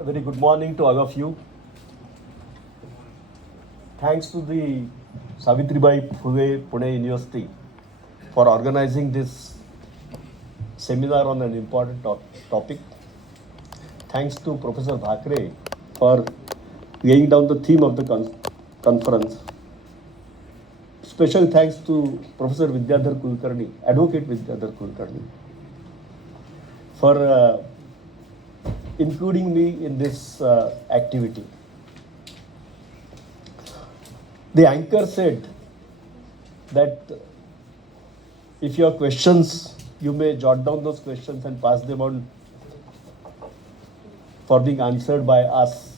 A very good morning to all of you. Thanks to the Savitribai Phule Pune University for organizing this seminar on an important topic. Thanks to Professor Bhakre for laying down the theme of the conference. Special thanks to Professor Vidyadhar Kulkarni, Advocate Vidyadhar Kulkarni, for including me in this activity. The anchor said that if you have questions, you may jot down those questions and pass them on for being answered by us.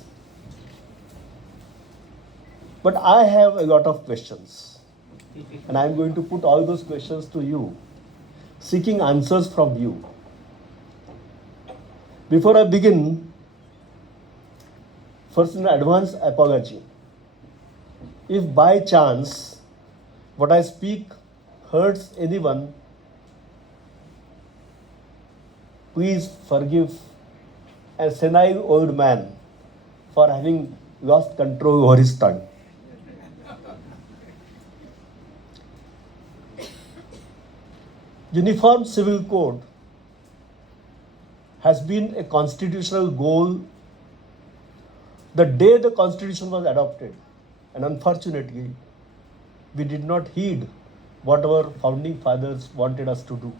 But I have a lot of questions, and I am going to put all those questions to you, seeking answers from you. Before I begin, first an advance apology. If by chance what I speak hurts anyone, please forgive a senile old man for having lost control over his tongue. Uniform Civil Code has been a constitutional goal the day the Constitution was adopted. And unfortunately, we did not heed what our founding fathers wanted us to do.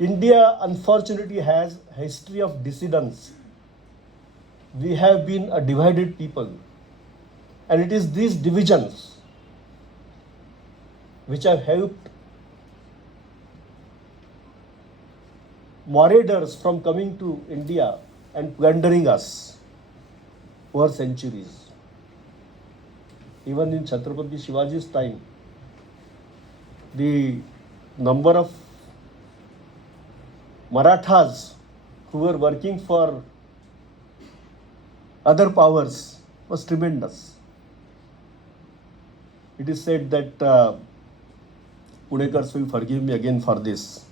India, unfortunately, has a history of dissidence. We have been a divided people. And it is these divisions which have helped marauders from coming to India and plundering us over centuries. Even in Chhatrapati Shivaji's time, the number of Marathas who were working for other powers was tremendous. It is said that, Punekars will forgive me again for this.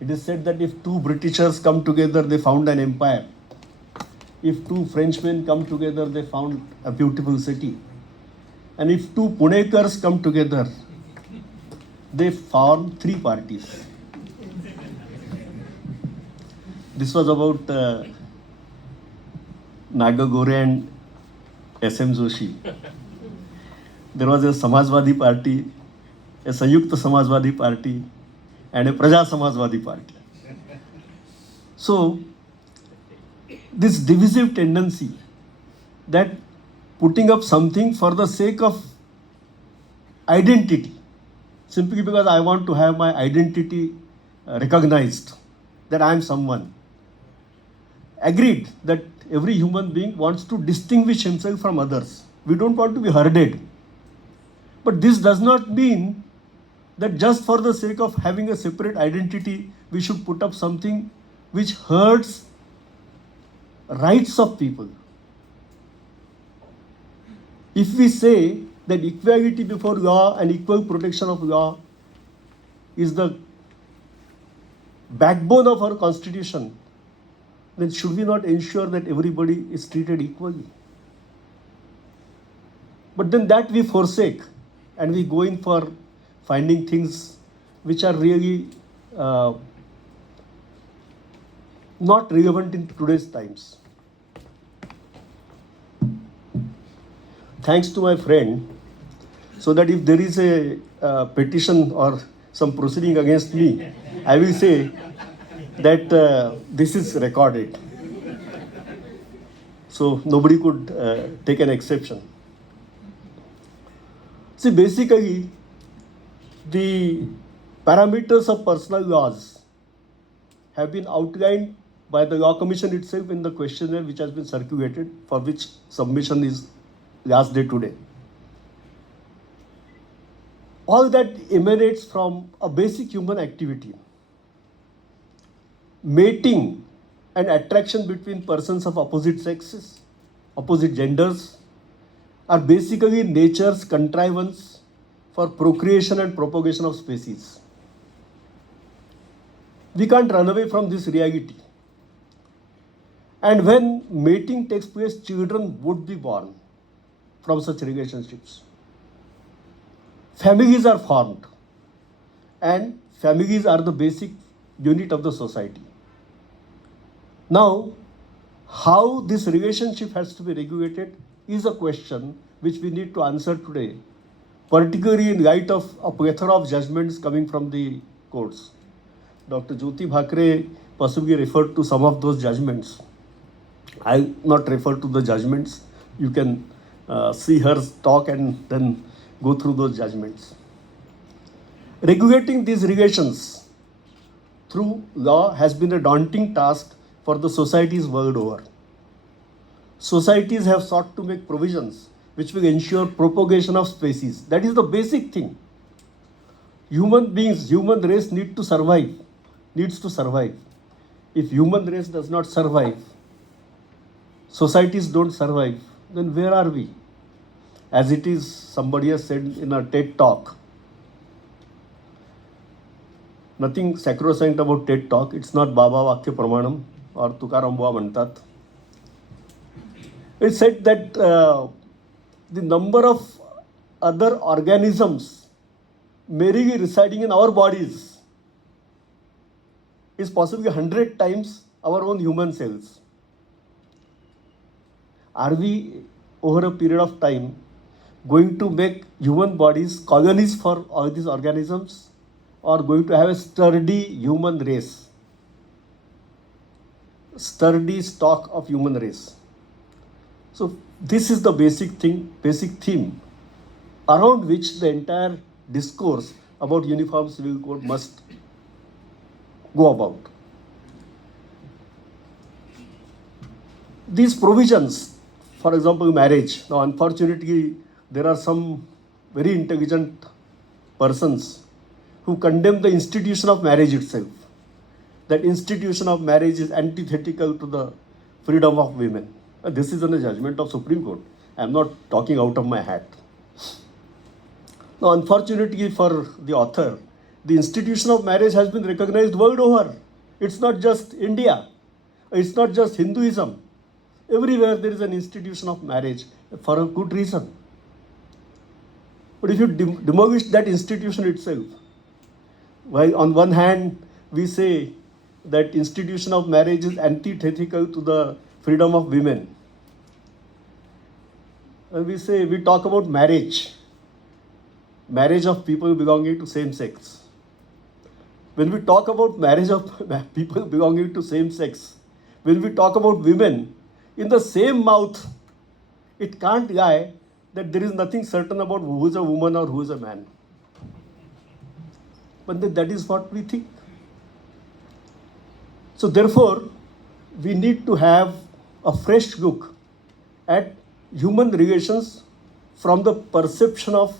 It is said that if two Britishers come together, they found an empire. If two Frenchmen come together, they found a beautiful city. And if two Punekars come together, they form three parties. This was about Nagagore and S.M. Joshi. There was a Samajwadi Party, a Sanyukta Samajwadi Party, and a Praja Samajwadi Party. So, this divisive tendency that putting up something for the sake of identity, simply because I want to have my identity recognized, that I am someone. Agreed that every human being wants to distinguish himself from others. We don't want to be herded. But this does not mean that just for the sake of having a separate identity, we should put up something which hurts rights of people. If we say that equality before law and equal protection of law is the backbone of our constitution, then should we not ensure that everybody is treated equally? But then that we forsake and we go in for finding things which are really not relevant in today's times. Thanks to my friend, so that if there is a petition or some proceeding against me, I will say that this is recorded. So nobody could take an exception. See, basically, the parameters of personal laws have been outlined by the Law Commission itself in the questionnaire which has been circulated, for which submission is last day today. All that emanates from a basic human activity. Mating and attraction between persons of opposite sexes, opposite genders, are basically nature's contrivance for procreation and propagation of species. We can't run away from this reality. And when mating takes place, children would be born from such relationships. Families are formed, and families are the basic unit of the society. Now, how this relationship has to be regulated is a question which we need to answer today, particularly in light of a plethora of judgments coming from the courts. Dr. Jyoti Bhakre possibly referred to some of those judgments. I will not refer to the judgments. You can see her talk and then go through those judgments. Regulating these relations through law has been a daunting task for the societies world over. Societies have sought to make provisions which will ensure propagation of species. That is the basic thing. Human beings, human race needs to survive. If human race does not survive, societies don't survive, then where are we? As it is, somebody has said in a TED talk, nothing sacrosanct about TED talk. It's not Baba Vakya Pramanam or Tukaram Bua Mantat. It said that the number of other organisms merely residing in our bodies is possibly 100 times our own human cells. Are we, over a period of time, going to make human bodies colonies for all these organisms, or going to have a sturdy human race, sturdy stock of human race? So this is the basic theme around which the entire discourse about Uniform Civil Code must go about. These provisions, for example, marriage. Now, unfortunately, there are some very intelligent persons who condemn the institution of marriage itself. That institution of marriage is antithetical to the freedom of women. This is a judgment of Supreme Court. I am not talking out of my hat. Now, unfortunately for the author, the institution of marriage has been recognized world over. It's not just India. It's not just Hinduism. Everywhere there is an institution of marriage for a good reason. But if you demolish that institution itself, while on one hand we say that institution of marriage is antithetical to the freedom of women, and we talk about marriage of people belonging to same sex. When we talk about marriage of people belonging to same sex, when we talk about women, in the same mouth, it can't lie that there is nothing certain about who is a woman or who is a man. But that is what we think. So therefore, we need to have a fresh look at human relations from the perception of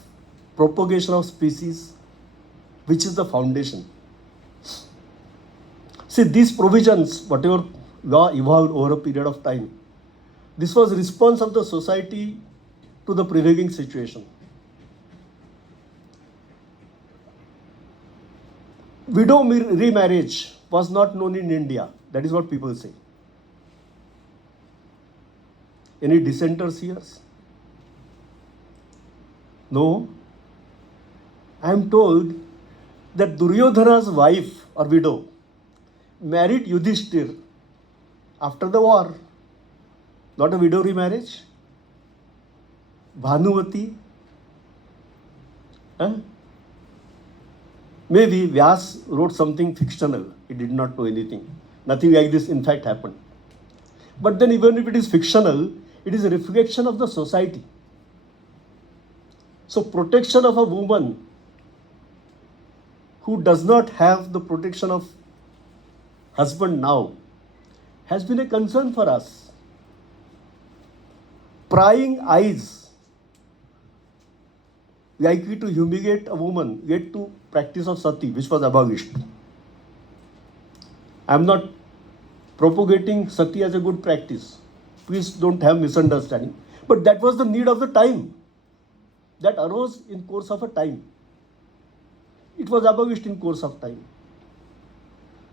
propagation of species, which is the foundation. See, these provisions, whatever law evolved over a period of time, this was response of the society to the prevailing situation. Widow remarriage was not known in India. That is what people say. Any dissenters here? No. I am told that Duryodhana's wife or widow married Yudhishthir after the war. Not a widow remarriage. Bhanuvati. Maybe Vyas wrote something fictional. He did not know anything. Nothing like this in fact happened. But then even if it is fictional, it is a reflection of the society. So protection of a woman who does not have the protection of husband now has been a concern for us. Prying eyes likely to humiliate a woman led to practice of sati, which was abolished. I am not propagating sati as a good practice. Please don't have misunderstanding. But that was the need of the time. That arose in course of a time. It was abolished in course of time.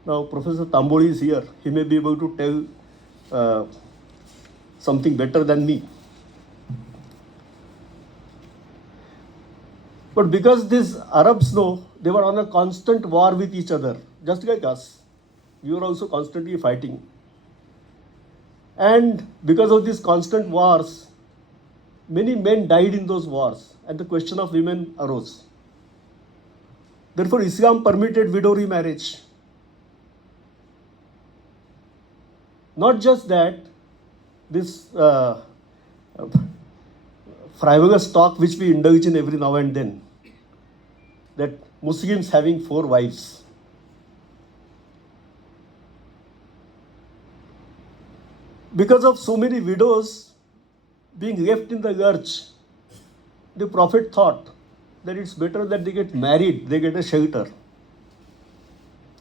Now, Professor Tamboli is here. He may be able to tell uh, something better than me. But because these Arabs know, they were on a constant war with each other, just like us. We were also constantly fighting. And because of these constant wars, many men died in those wars, and the question of women arose. Therefore, Islam permitted widow remarriage. Not just that, this frivolous talk which we indulge in every now and then, that Muslims having 4 wives. Because of so many widows being left in the lurch, the Prophet thought that it's better that they get married, they get a shelter.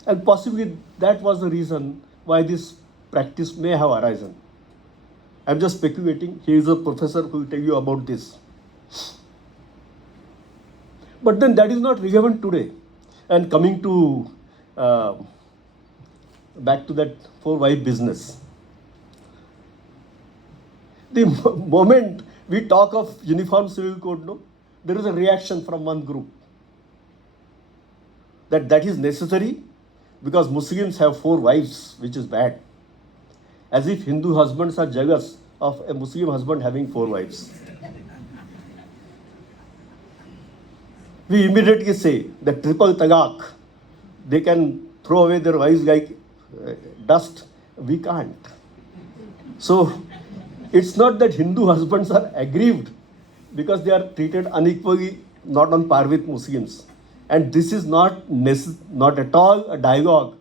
And possibly that was the reason why this practice may have arisen. I'm just speculating. He is a professor who will tell you about this. But then that is not relevant today. And coming to back to that 4-wife business. The moment we talk of uniform civil code, no, there is a reaction from one group that is necessary because Muslims have 4 wives, which is bad. As if Hindu husbands are jealous of a Muslim husband having 4 wives. We immediately say that triple talaq, they can throw away their wives like dust. We can't. So it's not that Hindu husbands are aggrieved because they are treated unequally, not on par with Muslims. And this is not at all a dialogue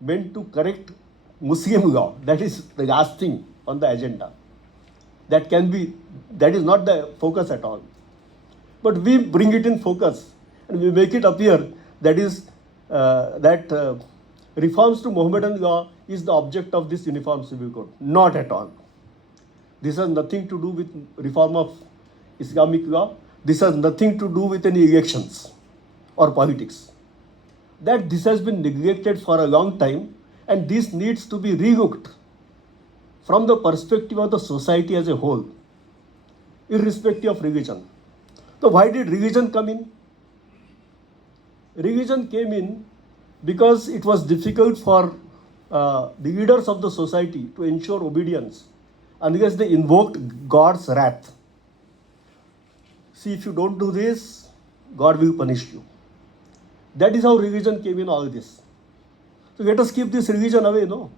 meant to correct Muslim law. That is the last thing on the agenda. That is not the focus at all. But we bring it in focus and we make it appear that reforms to Mohammedan law is the object of this uniform civil code. Not at all. This has nothing to do with reform of Islamic law. This has nothing to do with any elections or politics. This has been neglected for a long time, and this needs to be relooked from the perspective of the society as a whole, irrespective of religion. So why did religion come in? Religion came in because it was difficult for the leaders of the society to ensure obedience unless they invoked God's wrath. See, if you don't do this, God will punish you. That is how religion came in all this. So let us keep this religion away, no?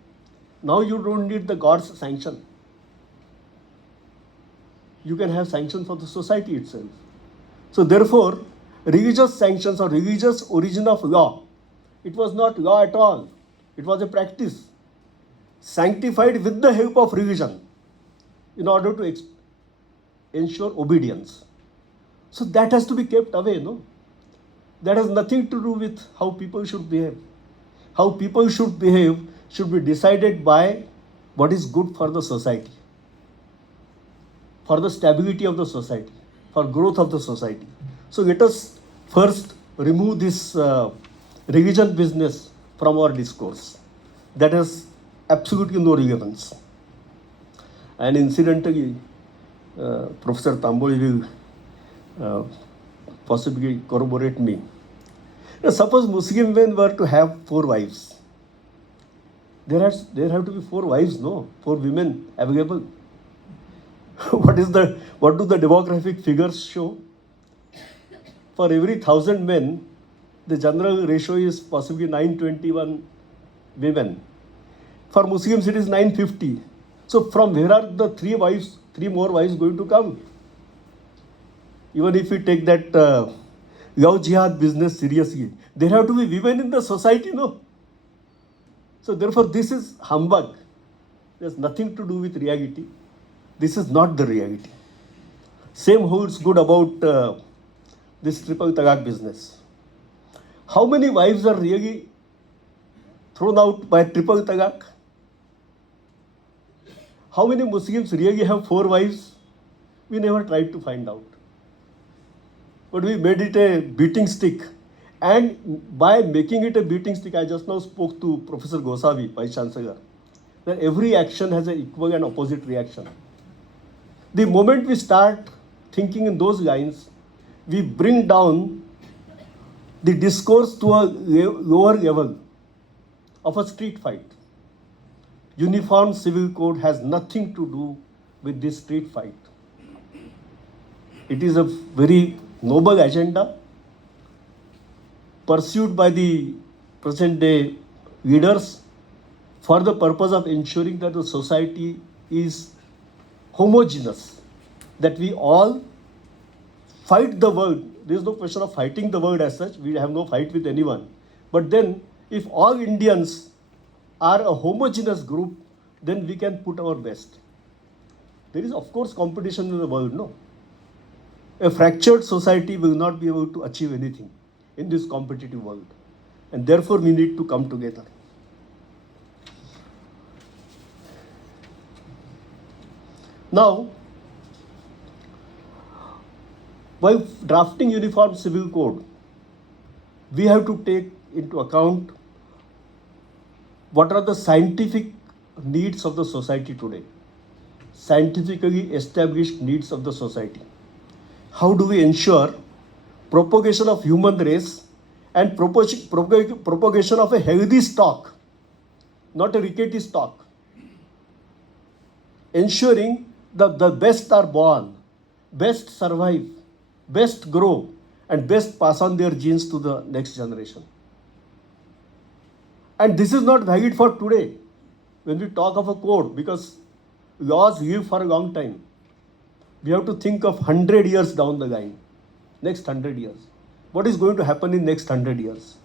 Now you don't need the God's sanction. You can have sanction for the society itself. So therefore, religious sanctions or religious origin of law, it was not law at all. It was a practice sanctified with the help of religion in order to ensure obedience. So that has to be kept away, no? That has nothing to do with how people should behave. How people should behave should be decided by what is good for the society, for the stability of the society, for growth of the society. So let us first remove this religion business from our discourse. That has absolutely no relevance. And incidentally, Professor Tamboli will possibly corroborate me. Now, suppose Muslim men were to have 4 wives. There have to be 4 wives, no? 4 women available. What do the demographic figures show? For every 1,000 men, the general ratio is possibly 921 women. For Muslims, it is 950. So from where are the 3 more wives going to come? Even if we take that love jihad business seriously, there have to be women in the society, no? So therefore, this is humbug. There's nothing to do with reality. This is not the reality. Same holds good about this triple talaq business. How many wives are really thrown out by triple talaq? How many Muslims really have 4 wives? We never tried to find out. But we made it a beating stick. And by making it a beating stick, I just now spoke to Professor Gosavi, Vice Chancellor. that every action has an equal and opposite reaction. The moment we start thinking in those lines, we bring down the discourse to a lower level of a street fight. Uniform civil code has nothing to do with this street fight. It is a very noble agenda pursued by the present day leaders for the purpose of ensuring that the society is homogeneous, that we all fight the world. There is no question of fighting the world as such. We have no fight with anyone. But then, if all Indians are a homogeneous group, then we can put our best. There is, of course, competition in the world, no? A fractured society will not be able to achieve anything in this competitive world. And therefore, we need to come together. Now, while drafting Uniform Civil Code, we have to take into account what are the scientific needs of the society today, scientifically established needs of the society. How do we ensure propagation of human race and propagation of a healthy stock, not a rickety stock, ensuring that the best are born, best survive, best grow, and best pass on their genes to the next generation. And this is not valid for today when we talk of a code, because laws live for a long time. We have to think of 100 years down the line, next 100 years. What is going to happen in next 100 years?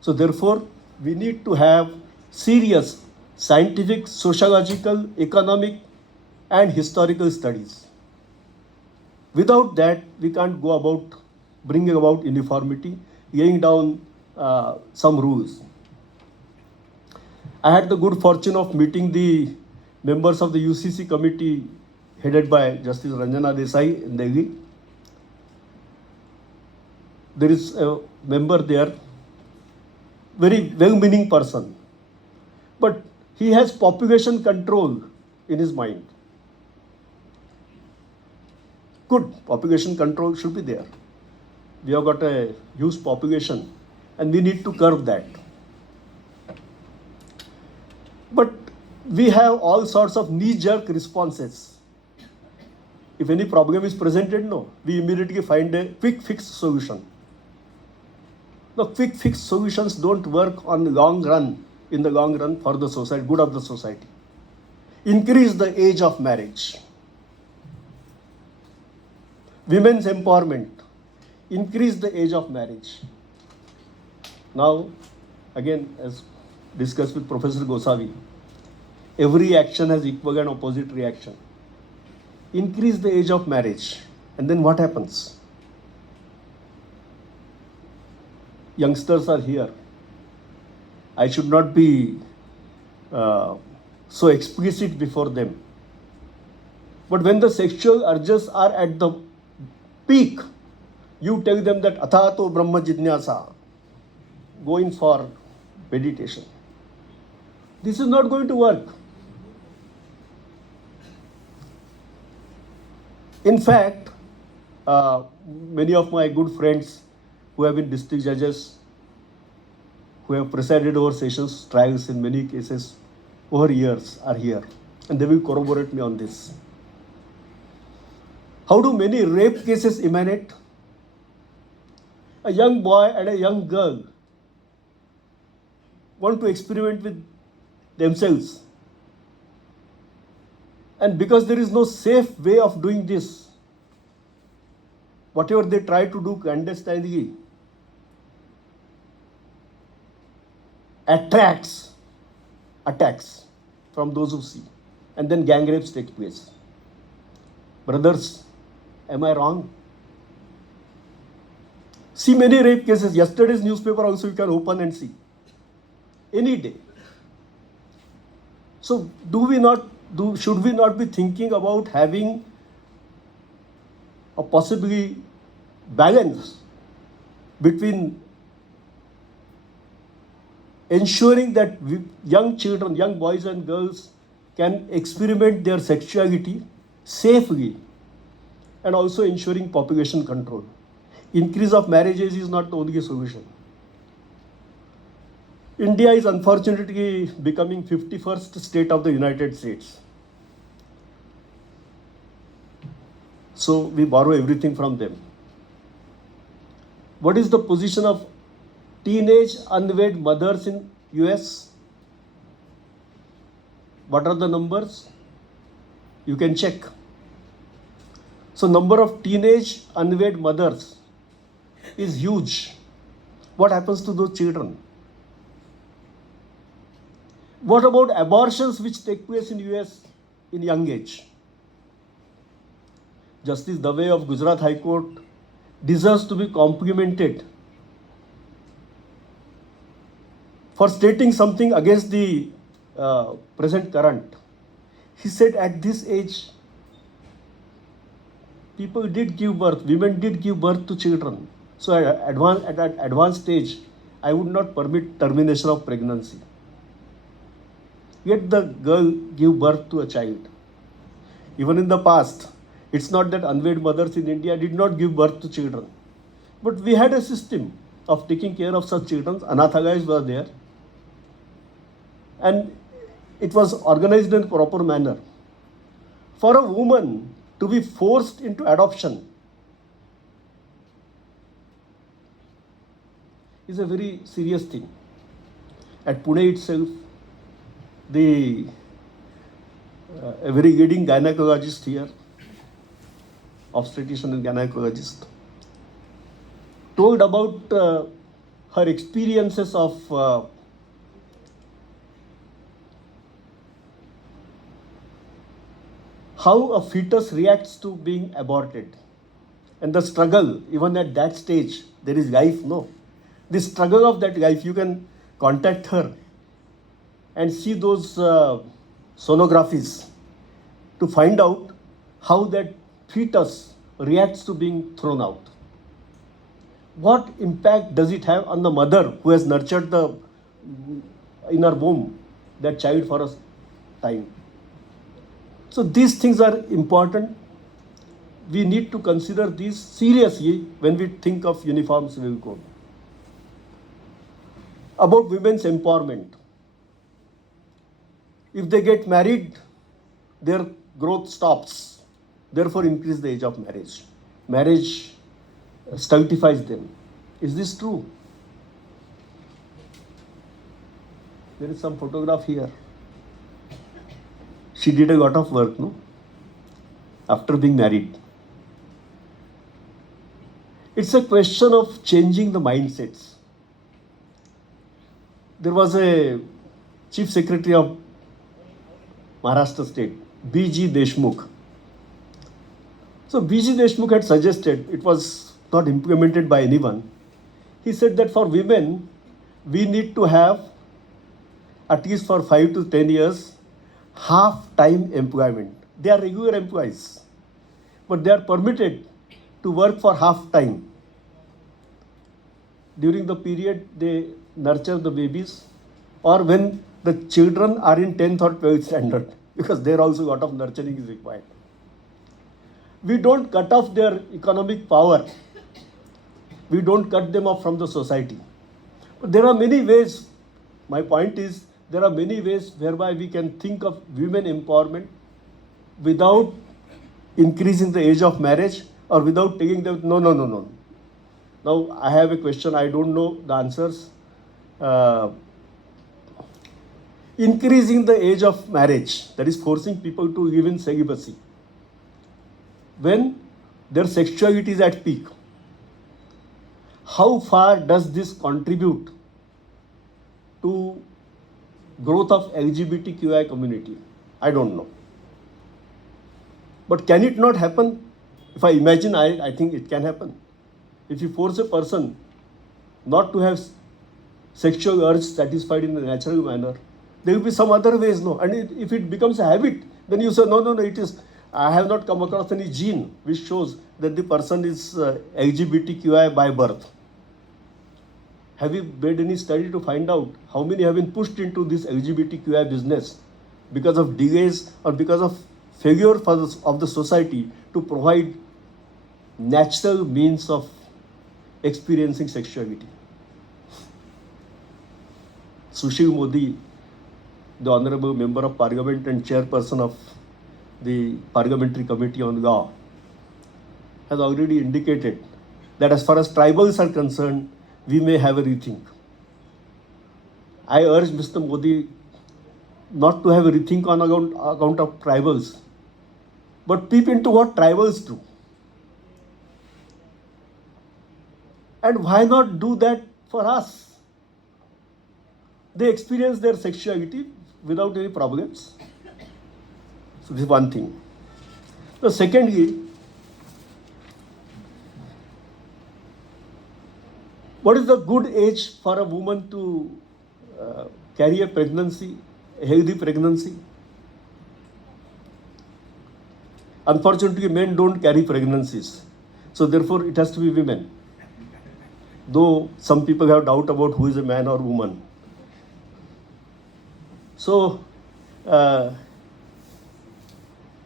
So therefore, we need to have serious scientific, sociological, economic, and historical studies. Without that, we can't go about bringing about uniformity, laying down some rules. I had the good fortune of meeting the members of the UCC committee headed by Justice Ranjana Desai in Delhi. There is a member there, very well-meaning person, but he has population control in his mind. Good, population control should be there. We have got a huge population and we need to curb that. But we have all sorts of knee-jerk responses. If any problem is presented, no, we immediately find a quick fix solution. The quick fix solutions don't work on the long run, in the long run for the society, good of the society. Increase the age of marriage. Women's empowerment. Increase the age of marriage. Now, again, as discussed with Professor Gosavi, every action has equal and opposite reaction. Increase the age of marriage, and then what happens? Youngsters are here. I should not be so explicit before them. But when the sexual urges are at the peak, you tell them that athato brahma jidnyasa, go in for meditation. This is not going to work. In fact, many of my good friends who have been district judges, who have presided over sessions, trials in many cases over years are here, and they will corroborate me on this. How do many rape cases emanate? A young boy and a young girl want to experiment with themselves. And because there is no safe way of doing this, whatever they try to do clandestinely attracts attacks from those who see. And then gang rapes take place. Brothers, am I wrong? See many rape cases. Yesterday's newspaper also you can open and see. Any day. So should we not be thinking about having a possibly balance between ensuring that young children, young boys and girls can experiment their sexuality safely, and also ensuring population control. Increase of marriages is not the only solution. India is unfortunately becoming 51st state of the United States. So we borrow everything from them. What is the position of teenage unwed mothers in US? What are the numbers? You can check. So number of teenage unwed mothers is huge. What happens to those children? What about abortions which take place in US in young age? Justice Dave of Gujarat High Court deserves to be complimented for stating something against the present current. He said at this age, people did give birth, women did give birth to children. So at that advanced stage, I would not permit termination of pregnancy. Yet the girl gave birth to a child. Even in the past, it's not that unwed mothers in India did not give birth to children. But we had a system of taking care of such children. Anathalais were there. And it was organized in a proper manner. For a woman to be forced into adoption is a very serious thing. At Pune itself, a very leading gynecologist here, obstetrician and gynecologist, told about her experiences of how a fetus reacts to being aborted. And the struggle, even at that stage, there is life, no. The struggle of that life, you can contact her and see those sonographies to find out how that fetus reacts to being thrown out. What impact does it have on the mother who has nurtured in her womb that child for a time? So these things are important. We need to consider these seriously when we think of uniform civil code. About women's empowerment. If they get married, their growth stops. Therefore, increase the age of marriage. Marriage stultifies them. Is this true? There is some photograph here. She did a lot of work, no? After being married. It's a question of changing the mindsets. There was a Chief Secretary of Maharashtra State, B.G. Deshmukh. So B.G. Deshmukh had suggested, it was not implemented by anyone. He said that for women, we need to have, at least for 5 to 10 years, half-time employment. They are regular employees, but they are permitted to work for half-time. During the period they nurture the babies, or when the children are in 10th or 12th standard, because there also a lot of nurturing is required. We don't cut off their economic power. We don't cut them off from the society. But there are many ways. My point is, there are many ways whereby we can think of women empowerment without increasing the age of marriage or without taking them. No. Now I have a question. I don't know the answers. Increasing the age of marriage, that is forcing people to live in celibacy when their sexuality is at peak. How far does this contribute to growth of LGBTQI community? I don't know. But can it not happen? If I imagine, I think it can happen. If you force a person not to have sexual urge satisfied in a natural manner, there will be some other ways, no. And if it becomes a habit, then you say, no, it is, I have not come across any gene which shows that the person is LGBTQI by birth. Have you made any study to find out how many have been pushed into this LGBTQI business because of delays or because of failure of the society to provide natural means of experiencing sexuality? Sushil Modi, the Honorable Member of Parliament and Chairperson of the Parliamentary Committee on Law, has already indicated that as far as tribals are concerned, we may have a rethink. I urge Mr. Modi not to have a rethink on account of tribals, but peep into what tribals do. And why not do that for us? They experience their sexuality without any problems. So this is one thing. The secondly, what is the good age for a woman to carry a pregnancy, a healthy pregnancy? Unfortunately, men don't carry pregnancies. So therefore, it has to be women. Though some people have doubt about who is a man or woman. So,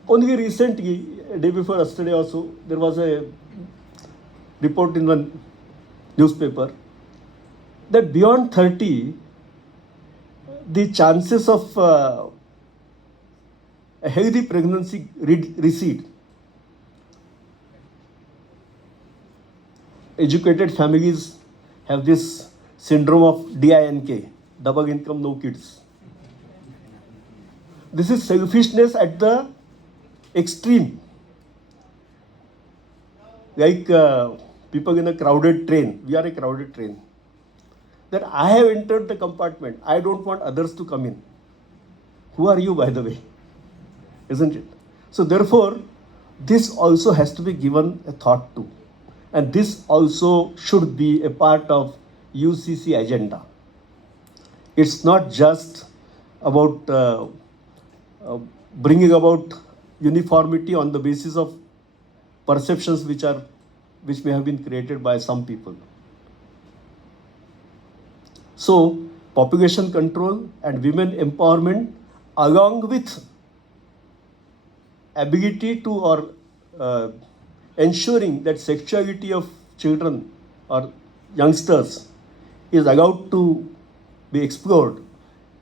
only recently, a day before yesterday also, there was a report in one newspaper that beyond 30, the chances of a healthy pregnancy recede. Educated families have this syndrome of DINK, double income, no kids. This is selfishness at the extreme. Like people in a crowded train, we are a crowded train. That I have entered the compartment, I don't want others to come in. Who are you, by the way? Isn't it? So therefore, this also has to be given a thought to. And this also should be a part of UCC agenda. It's not just about bringing about uniformity on the basis of perceptions which may have been created by some people. So, population control and women empowerment, along with ability to or ensuring that sexuality of children or youngsters is allowed to be explored,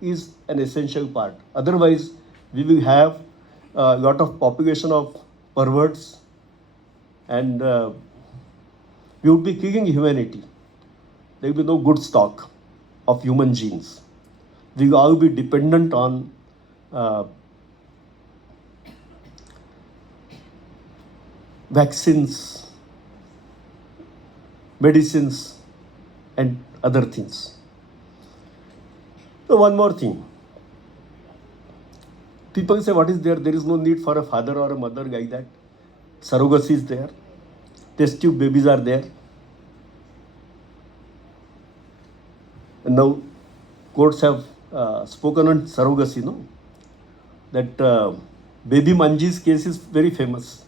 is an essential part. Otherwise, we will have a lot of population of perverts and we would be killing humanity. There will be no good stock of human genes. We will all be dependent on vaccines, medicines, and other things. So one more thing. People say, what is there? There is no need for a father or a mother like that. Surrogacy is there. Test tube babies are there. And now courts have spoken on surrogacy, no? That baby Manji's case is very famous.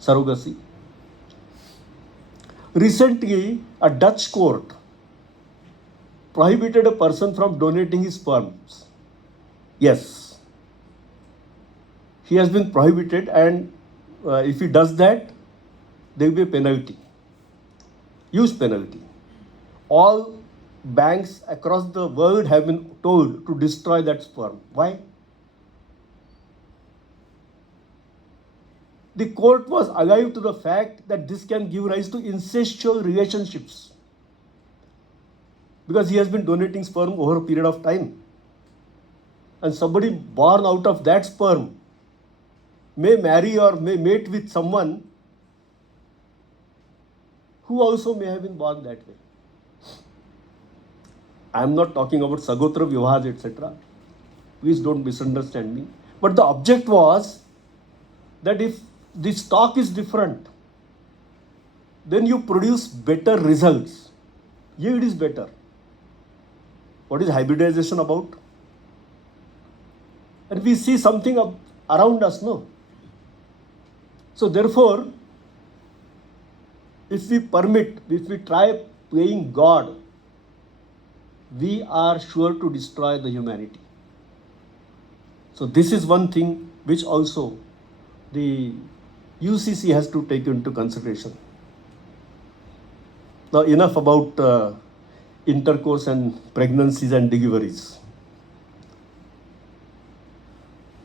Surrogacy. Recently, a Dutch court prohibited a person from donating his sperms. Yes. He has been prohibited, and if he does that, there will be a penalty. Huge penalty. All banks across the world have been told to destroy that sperm. Why? The court was alive to the fact that this can give rise to incestual relationships because he has been donating sperm over a period of time. And somebody born out of that sperm may marry or may mate with someone who also may have been born that way. I am not talking about Sagotra Vivahas, etc. Please don't misunderstand me. But the object was that if the stock is different, then you produce better results. Yield is better. What is hybridization about? And we see something around us, no? So therefore, if we try playing God we are sure to destroy the humanity. So this is one thing which also the UCC has to take into consideration. Now enough about intercourse and pregnancies and deliveries.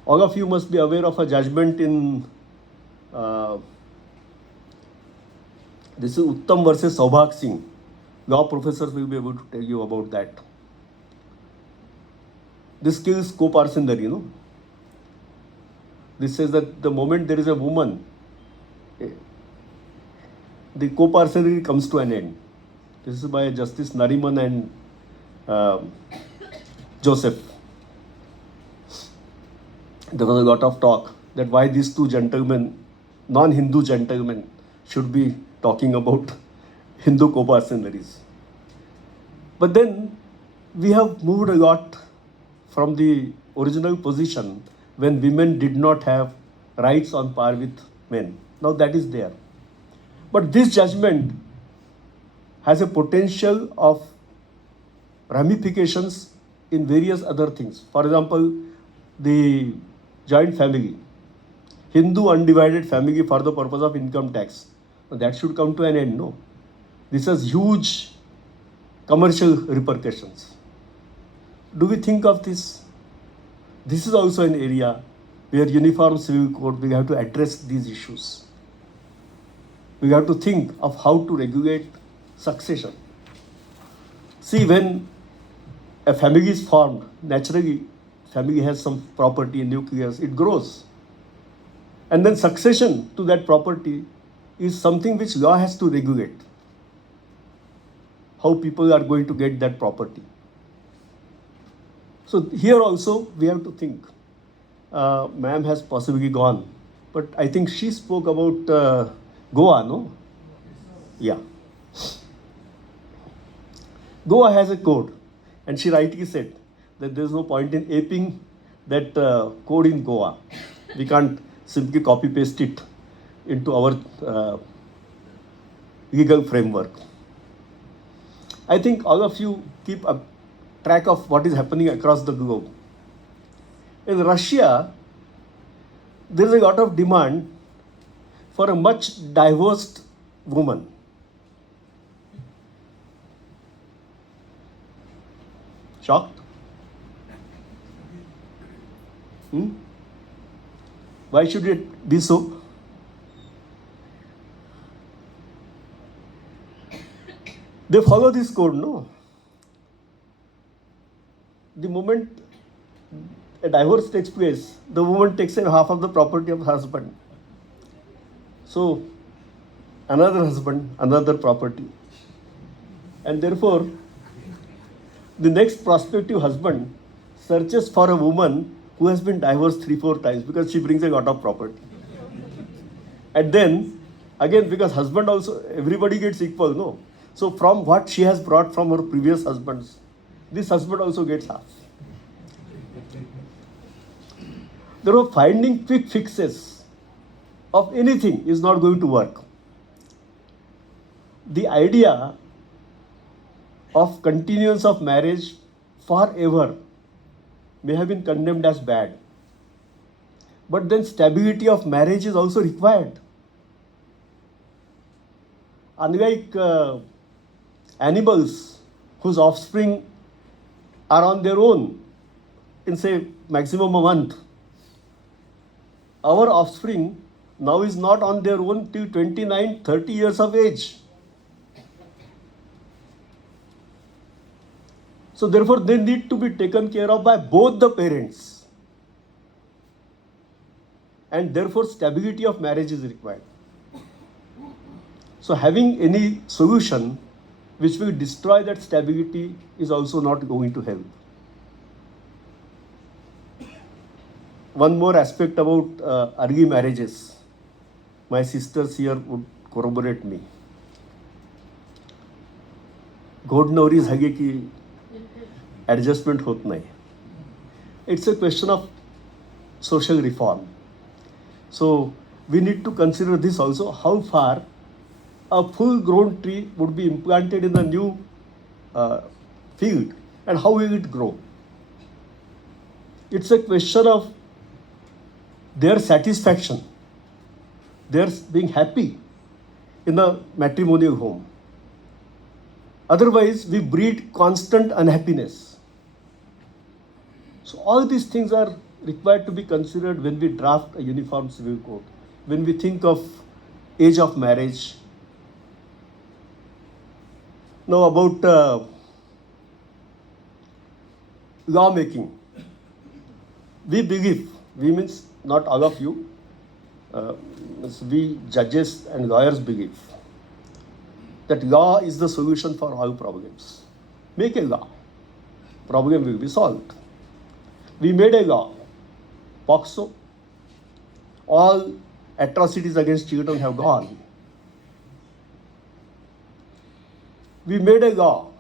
All of you must be aware of a judgment in this is Uttam versus Saubhag Singh. Law professors will be able to tell you about that. This kills co-parcenary, you know. This says that the moment there is a woman, the co-parcenary comes to an end. This is by Justice Nariman and Joseph. There was a lot of talk that why these two gentlemen, non-Hindu gentlemen, should be talking about Hindu co-parcenaries. But then we have moved a lot from the original position when women did not have rights on par with men. Now that is there. But this judgment has a potential of ramifications in various other things. For example, the joint family, Hindu undivided family for the purpose of income tax. That should come to an end, no? This has huge commercial repercussions. Do we think of this? This is also an area where Uniform Civil Code will have to address these issues. We have to think of how to regulate succession. See, when a family is formed, naturally, family has some property, nucleus, it grows. And then succession to that property is something which law has to regulate. How people are going to get that property. So here also we have to think. Ma'am has possibly gone, but I think she spoke about Goa, no? Yeah. Goa has a code, and she rightly said that there is no point in aping that code in Goa. We can't simply copy paste it into our legal framework. I think all of you keep a track of what is happening across the globe. In Russia, there is a lot of demand for a much divorced woman. Shocked? Why should it be so? They follow this code, no? The moment a divorce takes place, the woman takes away half of the property of her husband. So, another husband, another property. And therefore, the next prospective husband searches for a woman who has been divorced 3-4 times because she brings a lot of property. And then, again, because husband also, everybody gets equal, no? So from what she has brought from her previous husbands, this husband also gets half. Therefore, finding quick fixes of anything is not going to work. The idea of continuance of marriage forever may have been condemned as bad. But then stability of marriage is also required. Unlike animals whose offspring are on their own in, say, maximum a month, our offspring now is not on their own till 29, 30 years of age. So therefore, they need to be taken care of by both the parents. And therefore, stability of marriage is required. So having any solution which will destroy that stability is also not going to help. One more aspect about early marriages. My sisters here would corroborate me. घोड नवरी झाली की adjustment होत नाही. It's a question of social reform. So we need to consider this also, how far a full grown tree would be implanted in a new field and how will it grow? It's a question of their satisfaction, their being happy in a matrimonial home. Otherwise, we breed constant unhappiness. So all these things are required to be considered when we draft a uniform civil code, when we think of age of marriage. Now about lawmaking. We believe, we means not all of you, we judges and lawyers believe that law is the solution for all problems. Make a law, problem will be solved. We made a law, POXO, all atrocities against children have gone. We made a law,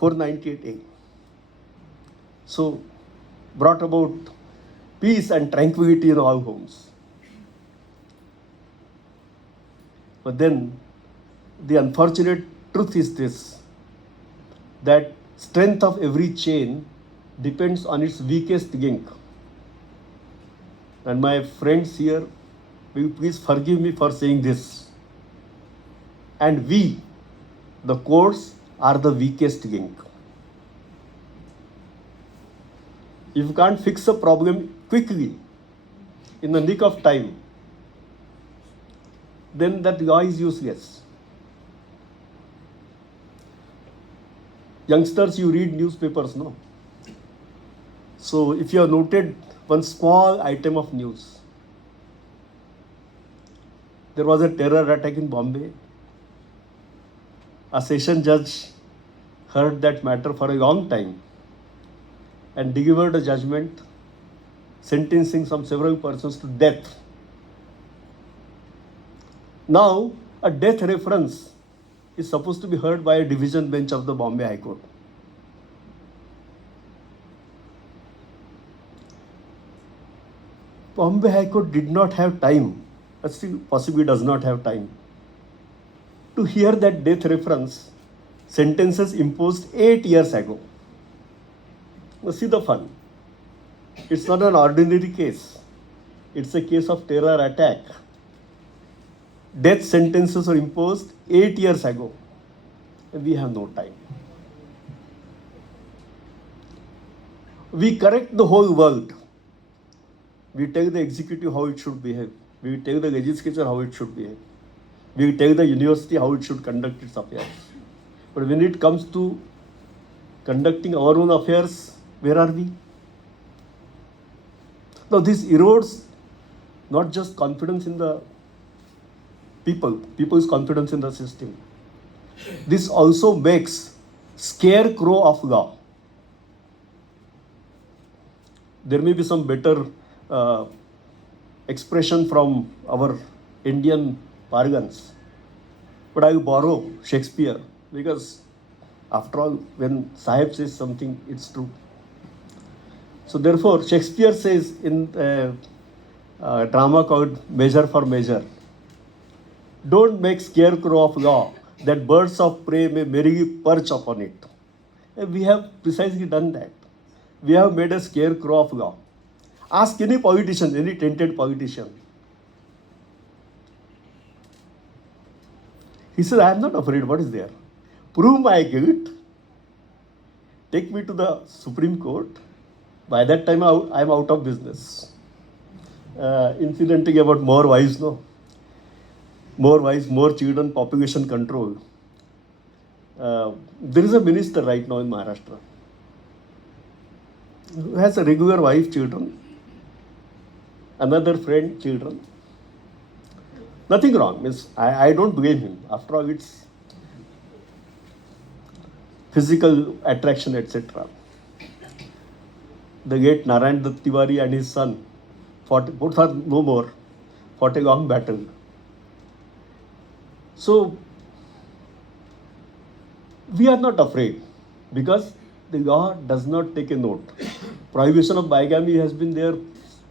498A. So, brought about peace and tranquility in all homes. But then, the unfortunate truth is this, that strength of every chain depends on its weakest link. And my friends here, will you please forgive me for saying this. And we, the courts, are the weakest link. If you can't fix a problem quickly, in the nick of time, then that law is useless. Youngsters, you read newspapers, no? So if you have noted one small item of news, there was a terror attack in Bombay. A session judge heard that matter for a long time and delivered a judgment sentencing some several persons to death. Now, a death reference is supposed to be heard by a division bench of the Bombay High Court. Bombay High Court did not have time, still possibly does not have time, to hear that death reference sentences imposed 8 years ago. Now see the fun. It's not an ordinary case. It's a case of terror attack. Death sentences were imposed 8 years ago. And we have no time. We correct the whole world. We tell the executive how it should behave. We tell the legislature how it should behave. We tell the university how it should conduct its affairs. But when it comes to conducting our own affairs, where are we? Now this erodes not just confidence in the people's confidence in the system. This also makes scarecrow of law. There may be some better expression from our Indian parlance, but I will borrow Shakespeare because after all, when Sahib says something, it's true. So therefore, Shakespeare says in a drama called Measure for Measure, don't make scarecrow of law, that birds of prey may merrily perch upon it. And we have precisely done that. We have made a scarecrow of law. Ask any politician, any tainted politician. He says, I am not afraid. What is there? Prove my guilt. Take me to the Supreme Court. By that time, I am out of business. Incidentally, about more wives, no? More wives, more children, population control. There is a minister right now in Maharashtra who has a regular wife, children, another friend, children. Nothing wrong. Means I don't blame him. After all, it's physical attraction, etc. The late Narayan Dutt Tiwari and his son both are no more, fought a long battle. So, we are not afraid because the law does not take a note. Prohibition of bigamy has been there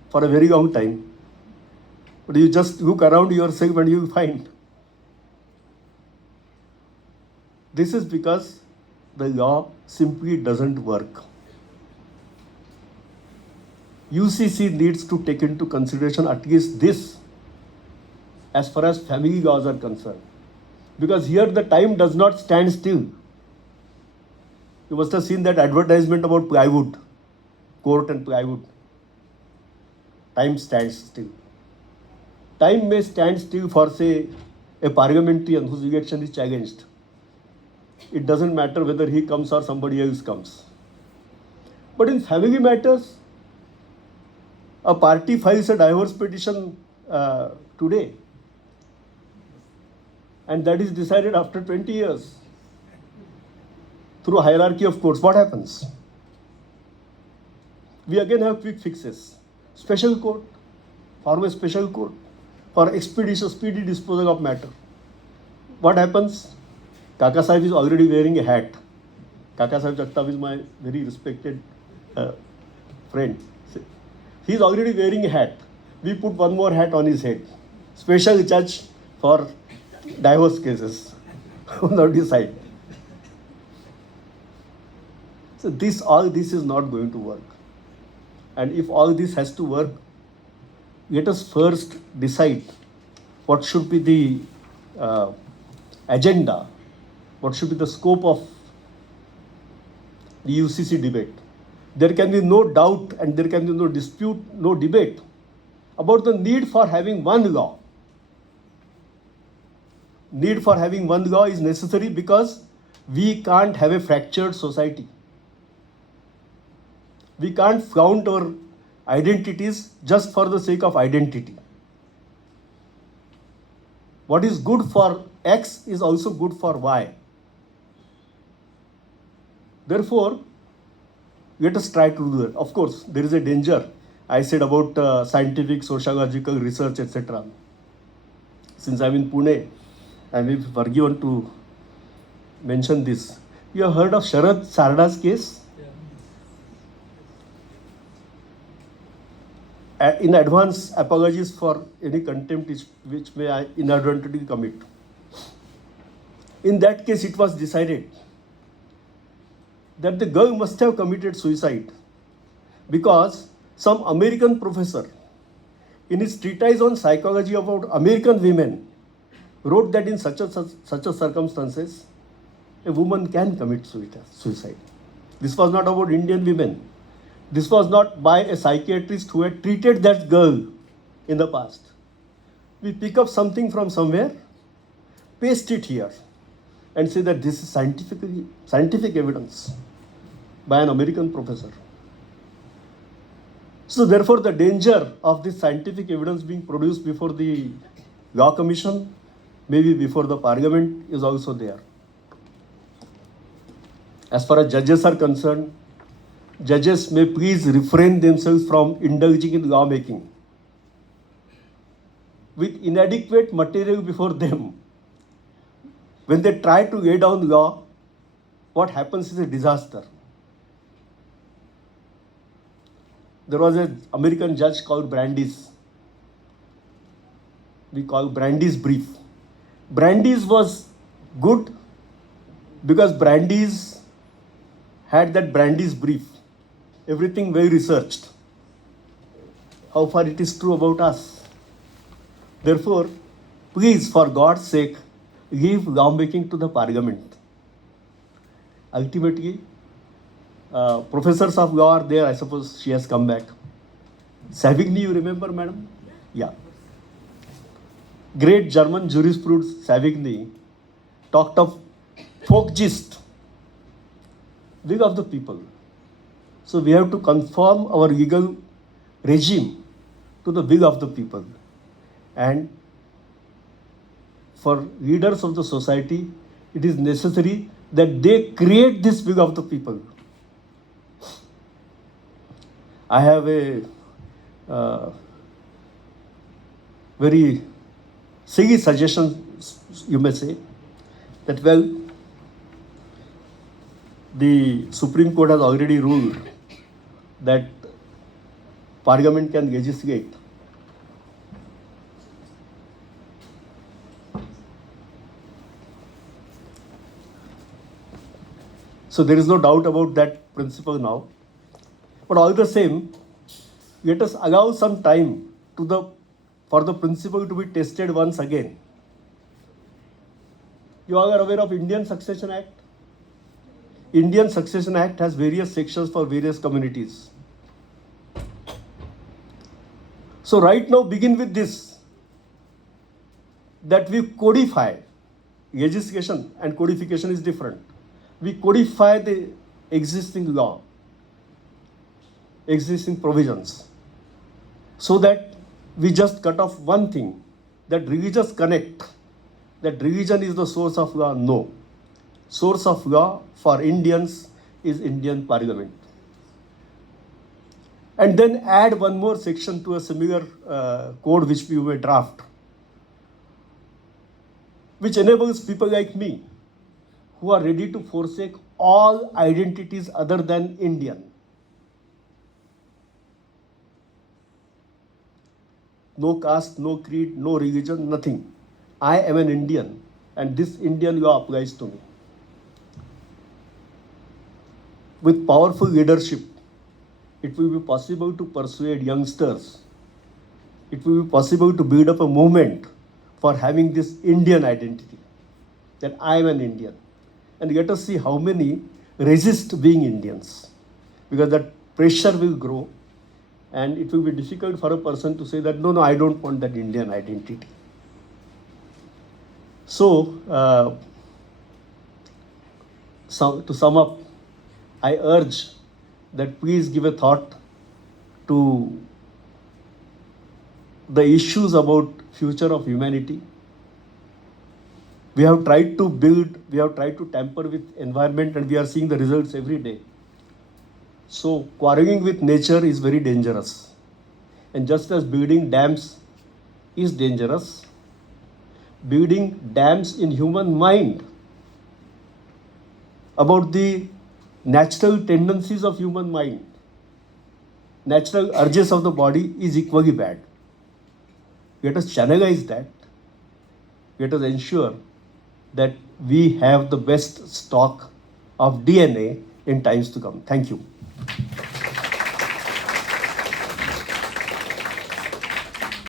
for a very long time. But you just look around yourself and you find. This is because the law simply doesn't work. UCC needs to take into consideration at least this as far as family laws are concerned. Because here the time does not stand still. You must have seen that advertisement about plywood, court and plywood. Time stands still. Time may stand still for, say, a parliamentarian whose election is challenged. It doesn't matter whether he comes or somebody else comes. But in family matters, a party files a divorce petition today, and that is decided after 20 years through a hierarchy of courts. What happens? We again have quick fixes. Special court, form a special court for expeditious, speedy disposal of matter. What happens? Kaka Sahib is already wearing a hat. Kaka Sahib Jagtap is my very respected friend. He is already wearing a hat. We put one more hat on his head. Special judge for divorce cases on the side. So all this is not going to work. And if all this has to work, let us first decide what should be the agenda, what should be the scope of the UCC debate. There can be no doubt and there can be no dispute, no debate about the need for having one law. Need for having one law is necessary because we can't have a fractured society. We can't flaunt our identities just for the sake of identity. What is good for X is also good for Y. Therefore, let us try to do that. Of course, there is a danger. I said about scientific, sociological research, etc. Since I'm in Pune, I may be forgiven to mention this. You have heard of Sharad Sarda's case? In advance, apologies for any contempt which may I inadvertently commit. In that case, it was decided that the girl must have committed suicide because some American professor in his treatise on psychology about American women wrote that in such a circumstances, a woman can commit suicide. This was not about Indian women. This was not by a psychiatrist who had treated that girl in the past. We pick up something from somewhere, paste it here, and say that this is scientific evidence by an American professor. So therefore, the danger of this scientific evidence being produced before the Law Commission, maybe before the Parliament, is also there. As far as judges are concerned, judges may please refrain themselves from indulging in lawmaking. With inadequate material before them, when they try to lay down law, what happens is a disaster. There was an American judge called Brandeis. We call Brandeis brief. Brandeis was good because Brandeis had that Brandeis brief. Everything well researched. How far it is true about us? Therefore, please, for God's sake, leave lawmaking to the Parliament. Ultimately, professors of law are there. I suppose she has come back. Savigny, you remember, madam? Yeah. Great German jurisprudent Savigny talked of folk gist, will of the people. So we have to conform our legal regime to the will of the people. And for leaders of the society, it is necessary that they create this will of the people. I have a very silly suggestion, you may say, that well, the Supreme Court has already ruled that Parliament can legislate. So there is no doubt about that principle now. But all the same, let us allow some time for the principle to be tested once again. You all are aware of Indian Succession Act? Indian Succession Act has various sections for various communities. So right now begin with this, that we codify. Legislation and codification is different. We codify the existing law, existing provisions, so that we just cut off one thing, that religious connect, that religion is the source of law. No. Source of law for Indians is Indian Parliament. And then add one more section to a similar code which we may draft, which enables people like me who are ready to forsake all identities other than Indian. No caste, no creed, no religion, nothing. I am an Indian, and this Indian law applies to me. With powerful leadership, it will be possible to persuade youngsters. It will be possible to build up a movement for having this Indian identity, that I am an Indian. And let us see how many resist being Indians, because that pressure will grow and it will be difficult for a person to say that, no, I don't want that Indian identity. So, to sum up, I urge that please give a thought to the issues about future of humanity. We have tried to tamper with environment, and we are seeing the results every day. So quarreling with nature is very dangerous. And just as building dams is dangerous, building dams in human mind about the natural tendencies of human mind, natural urges of the body is equally bad. Let us channelize that. Let us ensure that we have the best stock of DNA in times to come. Thank you.